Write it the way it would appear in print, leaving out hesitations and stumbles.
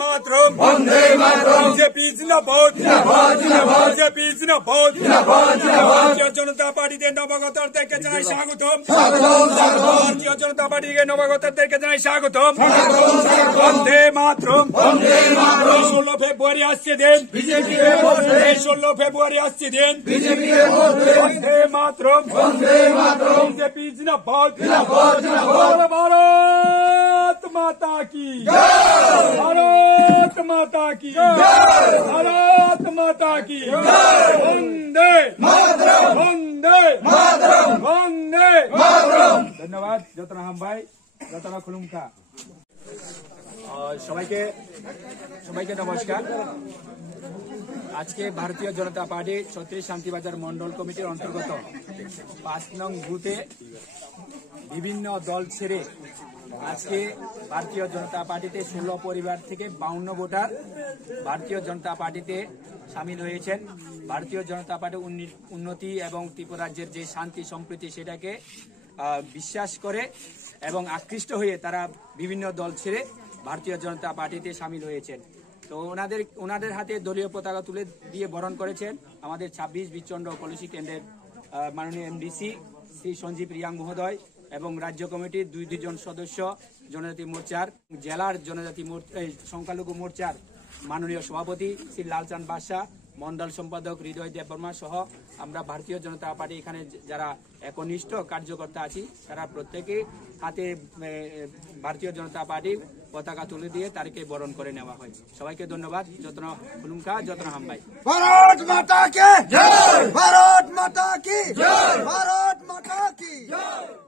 मातरम Vande Mataram BJP जिंदाबाद जिंदाबाद जिंदाबाद बीजेपी जिंदाबाद जिंदाबाद जिंदाबाद भारतीय जनता पार्टी के नवागतদেরকে জানাই স্বাগতম স্বাগতম স্বাগতম भारतीय जनता पार्टी के नवागতদেরকে জানাই স্বাগতম স্বাগতম স্বাগতম वंदे मातरम 16 ফেব্রুয়ারি আসছে দিন বিজেপি কে ভোট দেন 16 ফেব্রুয়ারি আসছে দিন বিজেপি কে ভোট দেন वंदे मातरम बीजेपी जिंदाबाद जिंदाबाद जिंदाबाद भारत माता की जय भारत माता की जय भारत माता की जय वंदे मातरम वंदे मातरम वंदे मातरम धन्यवाद যতনা হাম ভাই যতনা খুলুমকা সবাইকে নমস্কার আজকে ভারতীয় জনতা পার্টি ছত্রিশ শান্তিবাজার মন্ডল কমিটির অন্তর্গত 5 নং বুথে বিভিন্ন দল ছেড়ে আজকে ভারতীয় জনতা পার্টিতে 16 পরিবার থেকে 52 ভোটার ভারতীয় জনতা পার্টিতে শামিল হয়েছেন। ভারতীয় জনতা পার্টি উন্নতি এবং ত্রিপুরা রাজ্যের যে শান্তি সম্প্রীতি সেটাকে বিশ্বাস করে এবং আকৃষ্ট হয়ে তারা বিভিন্ন দল ছেড়ে ভারতীয় জনতা পার্টিতে শামিল হয়েছেন। তো ওনাদের হাতে দলীয় পতাকা তুলে দিয়ে বরণ করেছেন আমাদের 26 বিচন্ড পলিসি কেন্দ্রের মাননীয় এমডিসি শ্রী সঞ্জীব রিয়াং মহোদয় এবং রাজ্য কমিটির দুজন সদস্য জনজাতি মোর্চার জেলার জনজাতি সংখ্যালঘু মোর্চার মাননীয় সভাপতি শ্রী লালচাঁদ বাদশাহ, মন্ডল সম্পাদক হৃদয় দেববর্মা সহ আমরা ভারতীয় জনতা পার্টি এখানে যারা একনিষ্ঠ কার্যকর্তা আছি তারা প্রত্যেকে হাতে ভারতীয় জনতা পার্টির পতাকা তুলে দিয়ে তাদেরকে বরণ করে নেওয়া হয়। সবাইকে ধন্যবাদ। যতনা হুলুমকা যতনা হামবাই। ভারত মাতা কি জয়, ভারত মাতা কি জয়, ভারত মাতা কি জয়।